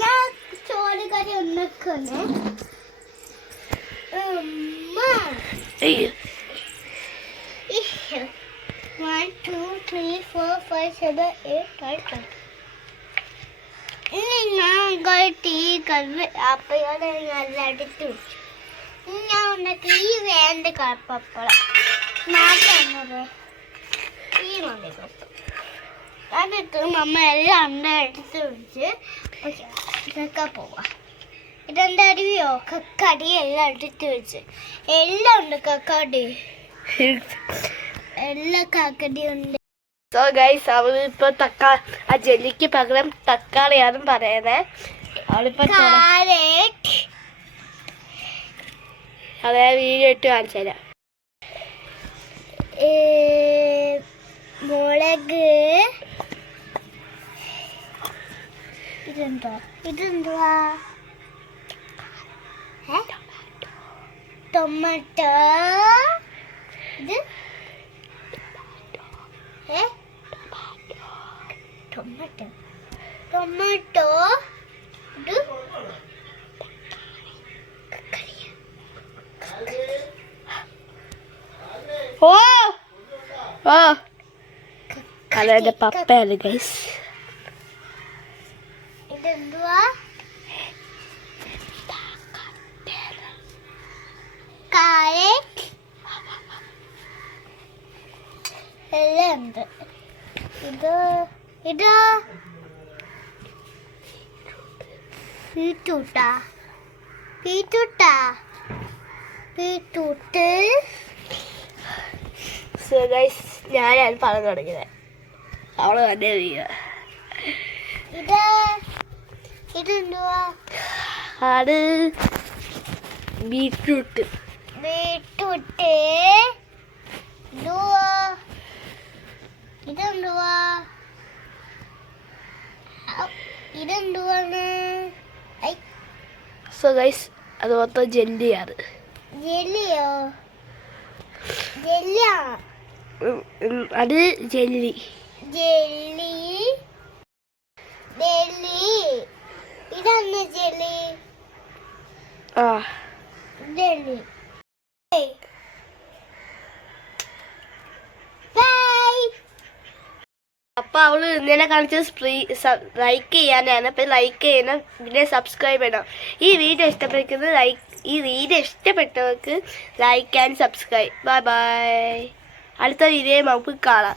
ഞാൻ ചോറ് കറി ഒന്നൊക്കെ 1 2 3 4 5 7 8 9 ഇനി ഞാൻ ടീ കറി അപ്പയോടെ നല്ല എടുത്ത് വെച്ചു. ഞാൻ ഉണ്ടാക്കി ഈ വേണ്ട കപ്പപ്പളം മാറ്റുന്നത് ഈ മതി കപ്പ എന്നിട്ട് നമ്മ എല്ലാം എടുത്ത് വെച്ച് ഇതൊക്കെ പോവാ. ഇതെന്താ അറിയോ? കക്കടി എല്ലാം എടുത്ത് വെച്ച് എല്ലാം ഉണ്ട്. കക്കടി എല്ലാ കക്കടി ഉണ്ട്. സോ ഗൈസ് അവളിപ്പോ ആ ജെല്ലിക്ക് പകരം തക്കാളിയാണ് പറയുന്നത്. അവളിപ്പോ അതെ വീഡിയോ ഇട്ട് കാണിച്ചു തരാം. മുളക് ഇതെന്തുവാ? ടൊമാറ്റോ ഇത് ടൊമാറ്റോ ഇത് ഓ ഓ അതെന്റെ പപ്പയാണ് ഗൈസ്. ഇതെന്തുവാ? കാരറ്റ് എല്ലാം ഉണ്ട്. ഇത് ബീറ്റ്റൂട്ട്. സോ ഗൈസ് ഞാനാണ് പറഞ്ഞു തുടങ്ങിയത്. അവള് തന്നെ ഇതെന്തുവാ? അത് ബീറ്റ്റൂട്ട്. ഇതെന്തുവാണ്? സോ ഗൈസ് അത് മൊത്തം ജെല്ലിയാണ്. ജെല്ലിയോ? അത് ജെല്ലി. ഇതാണ് ജെല്ലി. ആ ജെല്ലി. അപ്പൊ അവള് ഇന്നലെ കാണിച്ചത് ലൈക്ക് ചെയ്യാനാണ്. അപ്പൊ ലൈക്ക് ചെയ്യണം, പിന്നെ സബ്സ്ക്രൈബ് ചെയ്യണം. ഈ വീഡിയോ ഇഷ്ടപ്പെട്ടവർക്ക് like and subscribe. Bye bye. അടുത്ത വീഡിയോ നമുക്ക് കാണാം.